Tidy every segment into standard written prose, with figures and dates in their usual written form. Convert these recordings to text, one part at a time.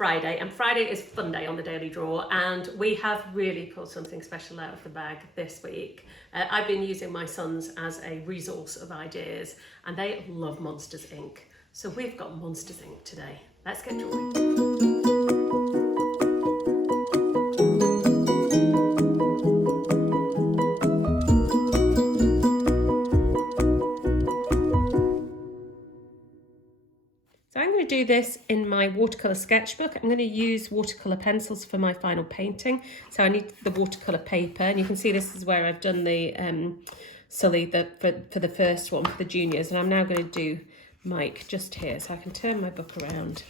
Friday, and Friday is fun day on the Daily Draw, and we have really pulled something special out of the bag this week. I've been using my sons as a resource of ideas, and they love Monsters Inc. So we've got Monsters Inc. today. Let's get drawing. Do this in my watercolour sketchbook. I'm going to use watercolour pencils for my final painting, so I need the watercolour paper, and you can see this is where I've done the Sully for the first one for the juniors, and I'm now going to do Mike just here, so I can turn my book around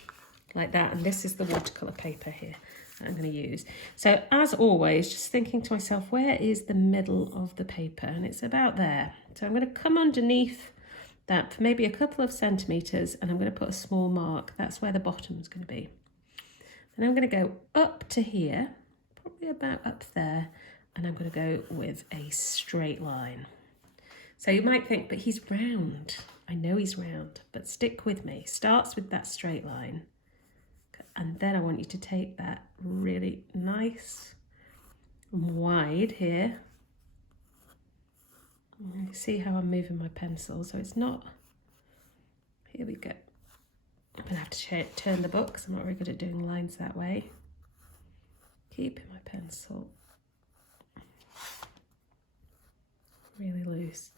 like that, and this is the watercolour paper here that I'm going to use. So as always, just thinking to myself, where is the middle of the paper? And it's about there. So I'm going to come underneath that for maybe a couple of centimetres, and I'm going to put a small mark. That's where the bottom is going to be. Then I'm going to go up to here, probably about up there, and I'm going to go with a straight line. So you might think, but he's round. I know he's round, but stick with me. Starts with that straight line, and then I want you to take that really nice and wide here. You see how I'm moving my pencil, so it's not, here we go. I'm going to have to turn the book because I'm not very good at doing lines that way. Keeping my pencil really loose.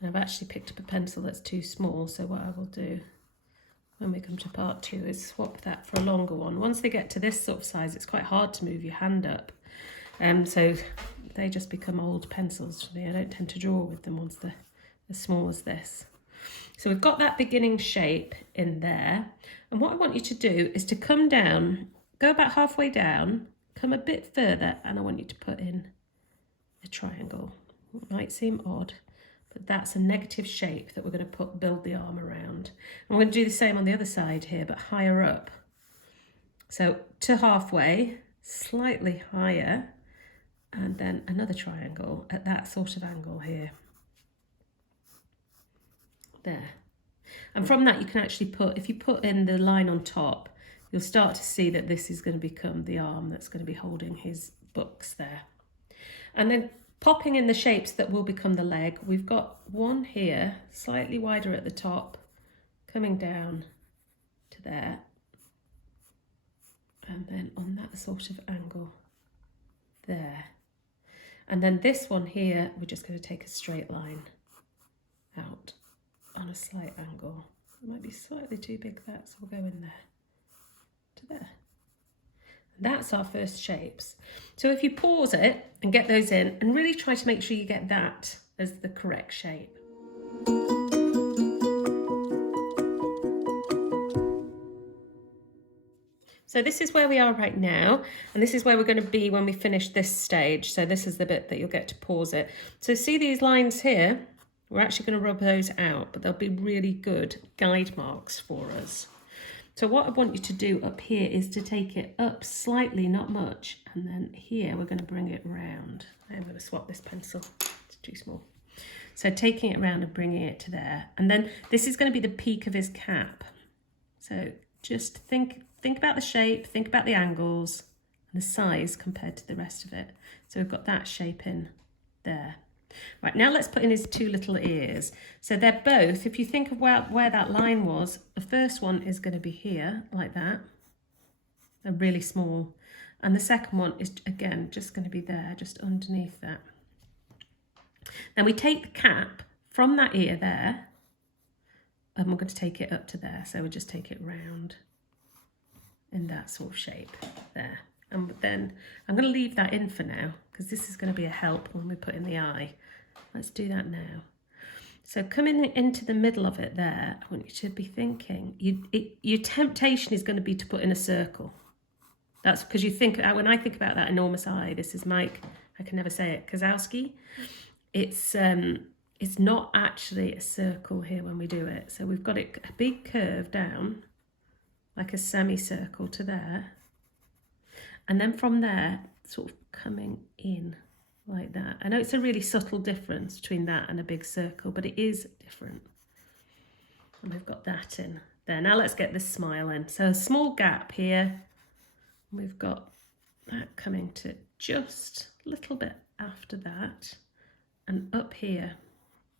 And I've actually picked up a pencil that's too small, so what I will do when we come to part 2 is swap that for a longer one. Once they get to this sort of size, it's quite hard to move your hand up. So they just become old pencils for me. I don't tend to draw with them once they're as small as this. So we've got that beginning shape in there. And what I want you to do is to come down, go about halfway down, come a bit further, and I want you to put in a triangle. It might seem odd, but that's a negative shape that we're going to build the arm around. And we're going to do the same on the other side here, but higher up. So to halfway, slightly higher, and then another triangle at that sort of angle here. There. And from that you can actually put, if you put in the line on top, you'll start to see that this is going to become the arm that's going to be holding his books there. And then popping in the shapes that will become the leg, we've got one here, slightly wider at the top, coming down to there. And then on that sort of angle there. And then this one here, we're just going to take a straight line out on a slight angle. It might be slightly too big, that, so we'll go in there to there. And that's our first shapes. So if you pause it and get those in, and really try to make sure you get that as the correct shape. So this is where we are right now, and this is where we're going to be when we finish this stage. So this is the bit that you'll get to pause it. So see these lines here? We're actually going to rub those out, but they'll be really good guide marks for us. So what I want you to do up here is to take it up slightly, not much, and then here we're going to bring it round. I'm going to swap this pencil, it's too small. So taking it round and bringing it to there. And then this is going to be the peak of his cap. So just think about the shape, think about the angles and the size compared to the rest of it. So we've got that shape in there. Right, now let's put in his two little ears. So they're both, if you think of where that line was, the first one is going to be here, like that. They're really small. And the second one is, again, just going to be there, just underneath that. Then we take the cap from that ear there, and we're going to take it up to there. So we'll just take it round in that sort of shape there. And then I'm going to leave that in for now because this is going to be a help when we put in the eye. Let's do that now. So coming into the middle of it there, I want you to be thinking, your temptation is going to be to put in a circle. That's because you think, when I think about that enormous eye, this is Mike, I can never say it, Wazowski. It's not actually a circle here when we do it. So we've got it a big curve down, like a semicircle to there. And then from there, sort of coming in like that. I know it's a really subtle difference between that and a big circle, but it is different. And we've got that in There, now let's get this smile in. So a small gap here. We've got that coming to just a little bit after that, and up here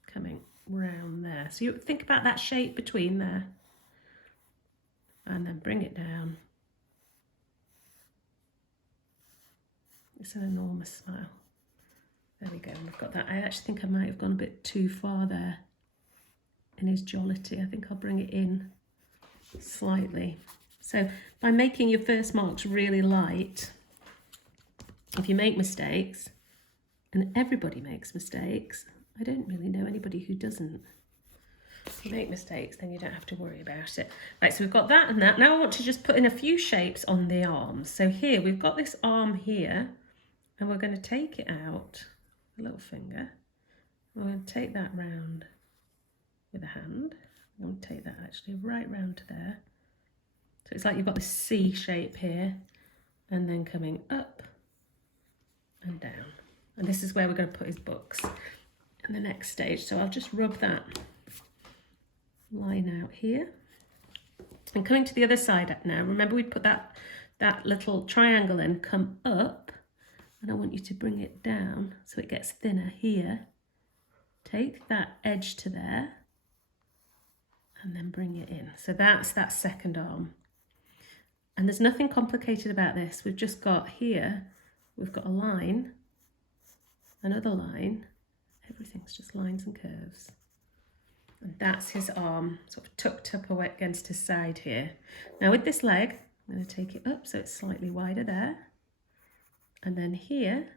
coming round there. So you think about that shape between there, and then bring it down. It's an enormous smile. There we go, we've got that. I actually think I might have gone a bit too far there in his jollity. I think I'll bring it in slightly. So by making your first marks really light, if you make mistakes, and everybody makes mistakes, I don't really know anybody who doesn't. If you make mistakes, then you don't have to worry about it. Right, so we've got that and that. Now I want to just put in a few shapes on the arms. So here we've got this arm here, and we're going to take it out, a little finger. We're going to take that round with a hand. I'm going to take that actually right round to there. So it's like you've got this C shape here, and then coming up and down. And this is where we're going to put his books in the next stage. So I'll just rub that line out here. And coming to the other side now, remember we put that little triangle in, come up, and I want you to bring it down so it gets thinner here. Take that edge to there, and then bring it in. So that's that second arm. And there's nothing complicated about this. We've just got here, we've got a line, another line, everything's just lines and curves. And that's his arm, sort of tucked up away against his side here. Now with this leg, I'm going to take it up so it's slightly wider there. And then here,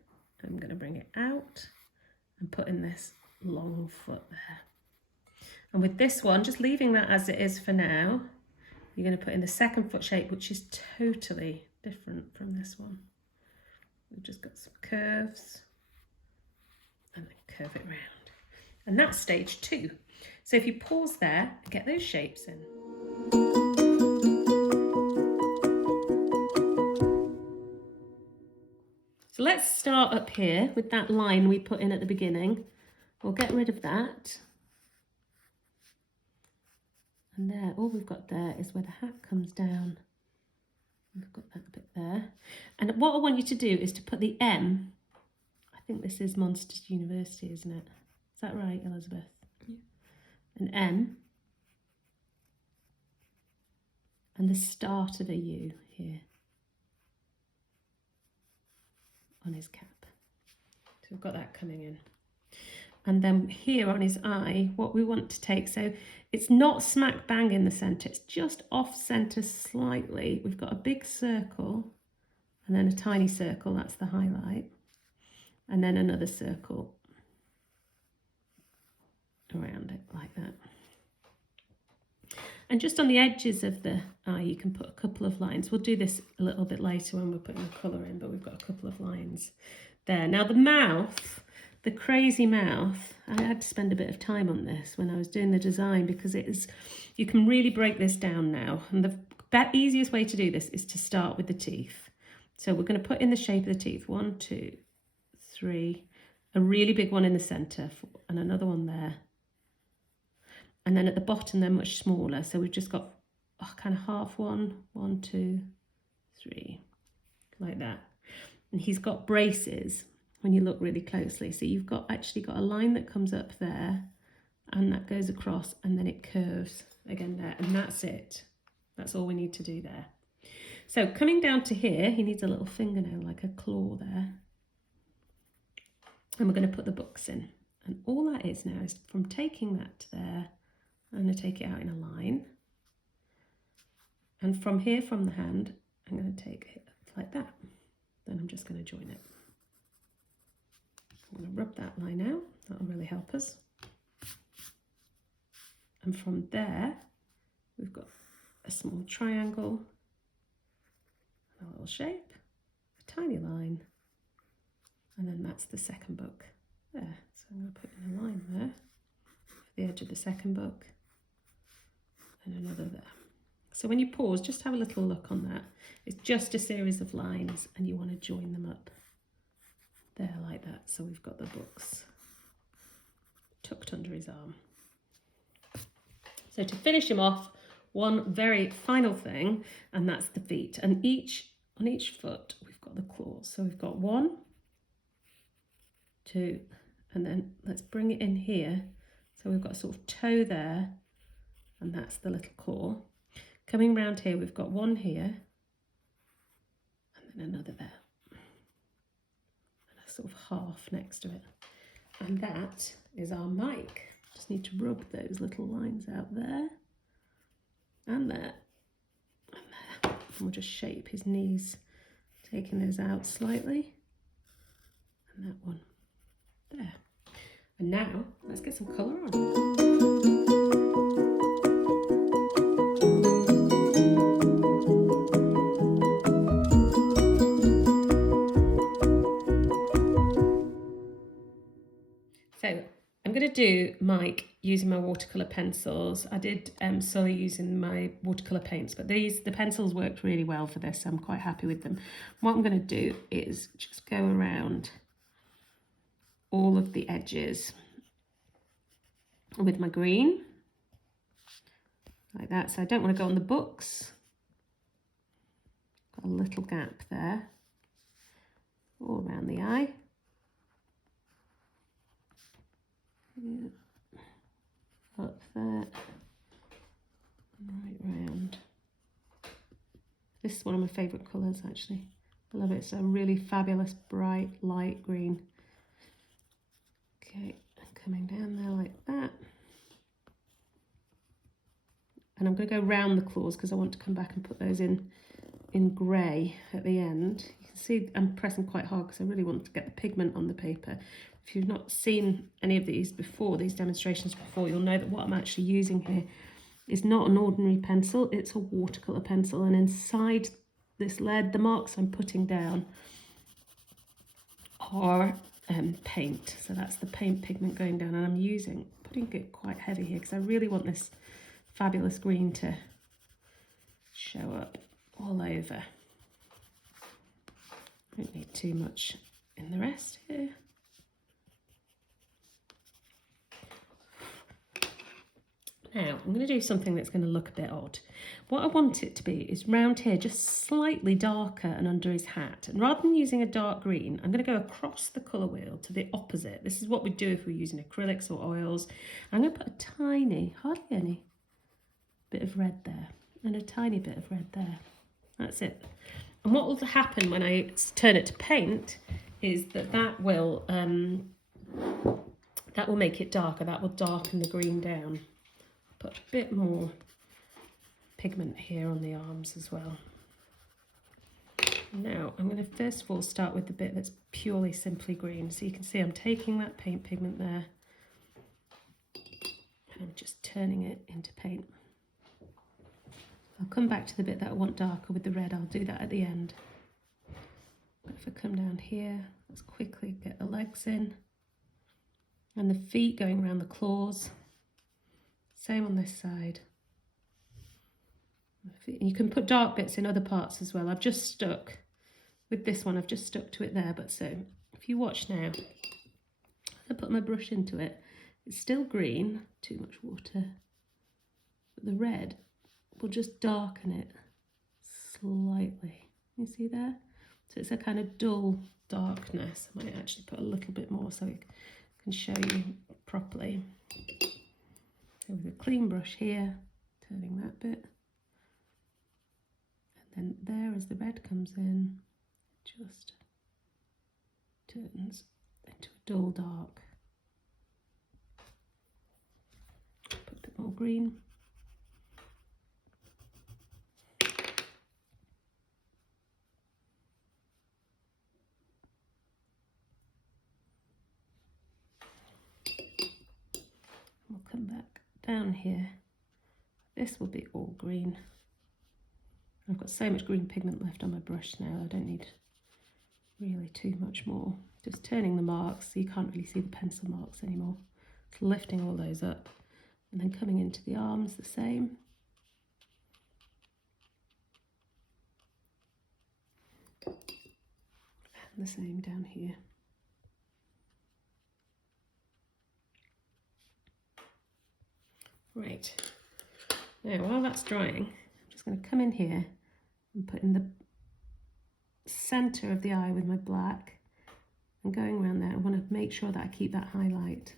I'm going to bring it out and put in this long foot there. And with this one, just leaving that as it is for now, you're going to put in the second foot shape, which is totally different from this one. We've just got some curves and then curve it round. And that's stage 2. So if you pause there, get those shapes in. So let's start up here with that line we put in at the beginning. We'll get rid of that. And there, all we've got there is where the hat comes down. We've got that bit there. And what I want you to do is to put the M, I think this is Monster University, isn't it? Is that right, Elizabeth? Yeah. An M. And the start of a U here on his cap. So we've got that coming in. And then here on his eye, what we want to take, so it's not smack bang in the centre, it's just off centre slightly. We've got a big circle and then a tiny circle, that's the highlight. And then another circle around it like that. And just on the edges of the eye, you can put a couple of lines. We'll do this a little bit later when we're putting the colour in, but we've got a couple of lines there. Now the mouth, the crazy mouth, I had to spend a bit of time on this when I was doing the design because it is, you can really break this down now. And the easiest way to do this is to start with the teeth. So we're going to put in the shape of the teeth. 1, 2, 3, a really big one in the centre and another one there. And then at the bottom, they're much smaller. So we've just got kind of half one, 1, 2, 3, like that. And he's got braces when you look really closely. So you've actually got a line that comes up there and that goes across and then it curves again there. And that's it. That's all we need to do there. So coming down to here, he needs a little fingernail, like a claw there. And we're going to put the books in. And all that is now is from taking that to there, I'm going to take it out in a line. And from here, from the hand, I'm going to take it like that. Then I'm just going to join it. I'm going to rub that line out. That'll really help us. And from there, we've got a small triangle, a little shape, a tiny line, and then that's the second book there. So I'm going to put in a line there, the edge of the second book, and another there. So when you pause, just have a little look on that. It's just a series of lines and you want to join them up there like that. So we've got the books tucked under his arm. So to finish him off, one very final thing, and that's the feet. And on each foot, we've got the claws. So we've got 1, 2, and then let's bring it in here. So we've got a sort of toe there, and that's the little claw. Coming round here, we've got 1 here, and then another there. And a sort of half next to it. And that is our Mike. Just need to rub those little lines out there, and there, and there. And we'll just shape his knees, taking those out slightly, and that one there. And now let's get some colour on. So I'm going to do Mike using my watercolour pencils. I did Sully using my watercolour paints, but the pencils worked really well for this, so I'm quite happy with them. What I'm going to do is just go around all of the edges with my green, like that. So I don't want to go on the books. Got a little gap there, all around the eye. Yeah. Up there, right round. This is one of my favourite colours actually. I love it. It's a really fabulous bright light green. Okay, coming down there like that. And I'm going to go round the claws because I want to come back and put those in grey at the end. You can see I'm pressing quite hard because I really want to get the pigment on the paper. If you've not seen any of these before, these demonstrations before, you'll know that what I'm actually using here is not an ordinary pencil, it's a watercolour pencil. And inside this lead, the marks I'm putting down are paint. So that's the paint pigment going down, and I'm putting it quite heavy here because I really want this fabulous green to show up all over. Don't need too much in the rest here. Now, I'm going to do something that's going to look a bit odd. What I want it to be is round here, just slightly darker and under his hat. And rather than using a dark green, I'm going to go across the colour wheel to the opposite. This is what we do if we're using acrylics or oils. I'm going to put a tiny, hardly any, bit of red there and a tiny bit of red there. That's it. And what will happen when I turn it to paint is that will make it darker. That will darken the green down. Put a bit more pigment here on the arms as well. Now I'm going to first of all start with the bit that's purely simply green. So you can see I'm taking that paint pigment there and I'm just turning it into paint. I'll come back to the bit that I want darker with the red. I'll do that at the end. But if I come down here, let's quickly get the legs in and the feet going around the claws. Same on this side. You can put dark bits in other parts as well. I've just stuck, with this one, I've just stuck to it there. But so, if you watch now, I put my brush into it. It's still green, too much water. But the red will just darken it slightly. You see there? So it's a kind of dull darkness. I might actually put a little bit more so it can show you properly. So with a clean brush here, turning that bit. And then there as the red comes in, just turns into a dull dark. Put a bit more green. We'll come back down here. This will be all green. I've got so much green pigment left on my brush now, I don't need really too much more. Just turning the marks so you can't really see the pencil marks anymore. Just lifting all those up and then coming into the arms the same. And the same down here. Right, Now, while that's drying, I'm just going to come in here and put in the centre of the eye with my black and going around there. I want to make sure that I keep that highlight.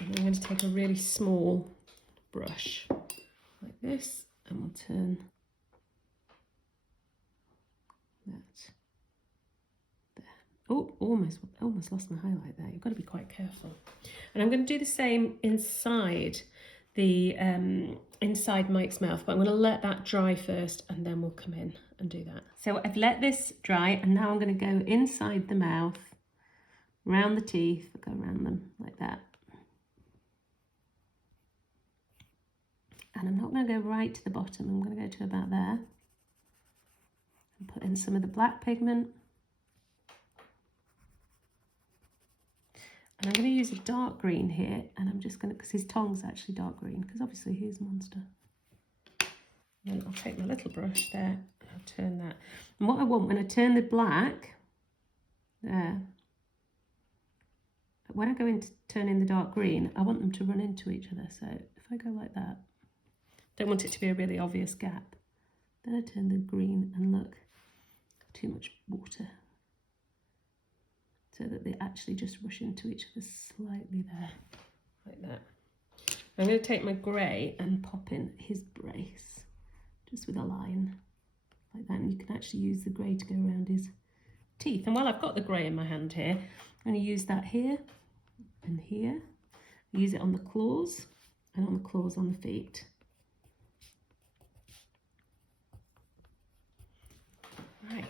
And I'm going to take a really small brush like this and we'll turn that there. Oh, almost lost my highlight there. You've got to be quite careful. And I'm going to do the same inside the inside Mike's mouth, but I'm going to let that dry first and then we'll come in and do that. So I've let this dry and now I'm going to go inside the mouth, round the teeth, go around them like that. And I'm not going to go right to the bottom, I'm going to go to about there and put in some of the black pigment. And I'm going to use a dark green here, and I'm just going to, because his tongue's actually dark green, because obviously he's a monster. And I'll take my little brush there, and I'll turn that. And what I want, when I turn the black, there, when I go into turn in the dark green, I want them to run into each other. So if I go like that, don't want it to be a really obvious gap. Then I turn the green and look, too much water. So that they actually just rush into each other slightly there, like that. I'm going to take my grey and pop in his brace, just with a line, like that. And you can actually use the grey to go around his teeth. And while I've got the grey in my hand here, I'm going to use that here and here. Use it on the claws and on the claws on the feet. Right.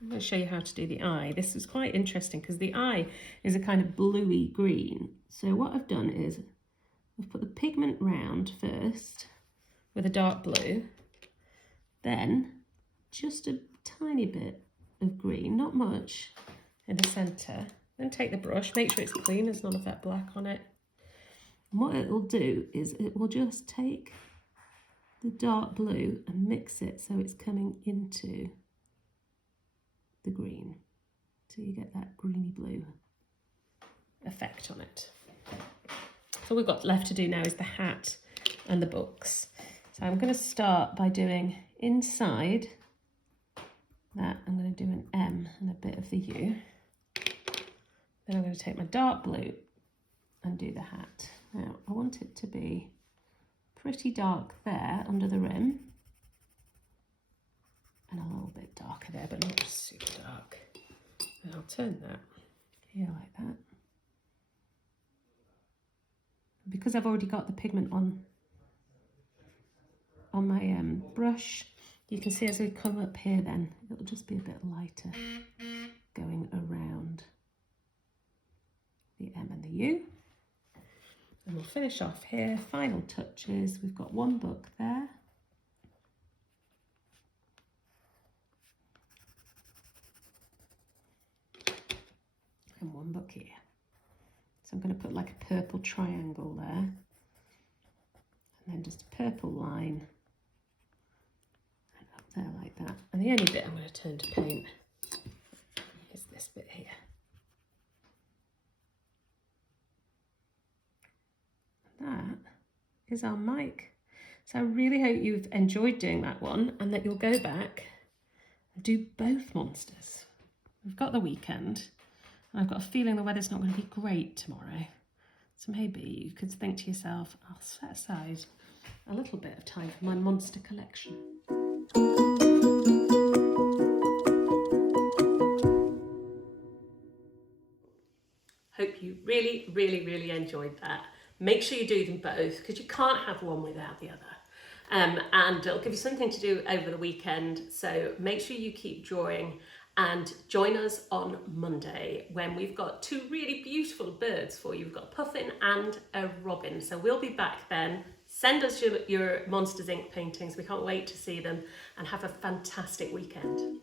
I'm going to show you how to do the eye. This is quite interesting because the eye is a kind of bluey green. So what I've done is I've put the pigment round first with a dark blue, then just a tiny bit of green, not much, in the centre. Then take the brush, make sure it's clean, there's none of that black on it. And what it will do is it will just take the dark blue and mix it so it's coming into the green, so you get that greeny blue effect on it. So all we've got left to do now is the hat and the books. So I'm going to start by doing inside that. I'm going to do an M and a bit of the U. Then I'm going to take my dark blue and do the hat. Now I want it to be pretty dark there under the rim, and a little bit darker there, but not super dark. And I'll turn that here like that. Because I've already got the pigment on my brush, you can see as we come up here then, it'll just be a bit lighter going around the M and the U. And we'll finish off here, final touches. We've got one book there. And one book here. So I'm going to put like a purple triangle there, and then just a purple line, and up there like that. And the only bit I'm going to turn to paint is this bit here. And that is our Mike. So I really hope you've enjoyed doing that one, and that you'll go back and do both monsters. We've got the weekend. I've got a feeling the weather's not going to be great tomorrow. So maybe you could think to yourself, I'll set aside a little bit of time for my monster collection. Hope you really, really, really enjoyed that. Make sure you do them both, because you can't have one without the other. And it'll give you something to do over the weekend. So make sure you keep drawing. And join us on Monday when we've got two really beautiful birds for you. We've got a puffin and a robin. So we'll be back then. Send us your Monsters Inc. paintings. We can't wait to see them, and have a fantastic weekend.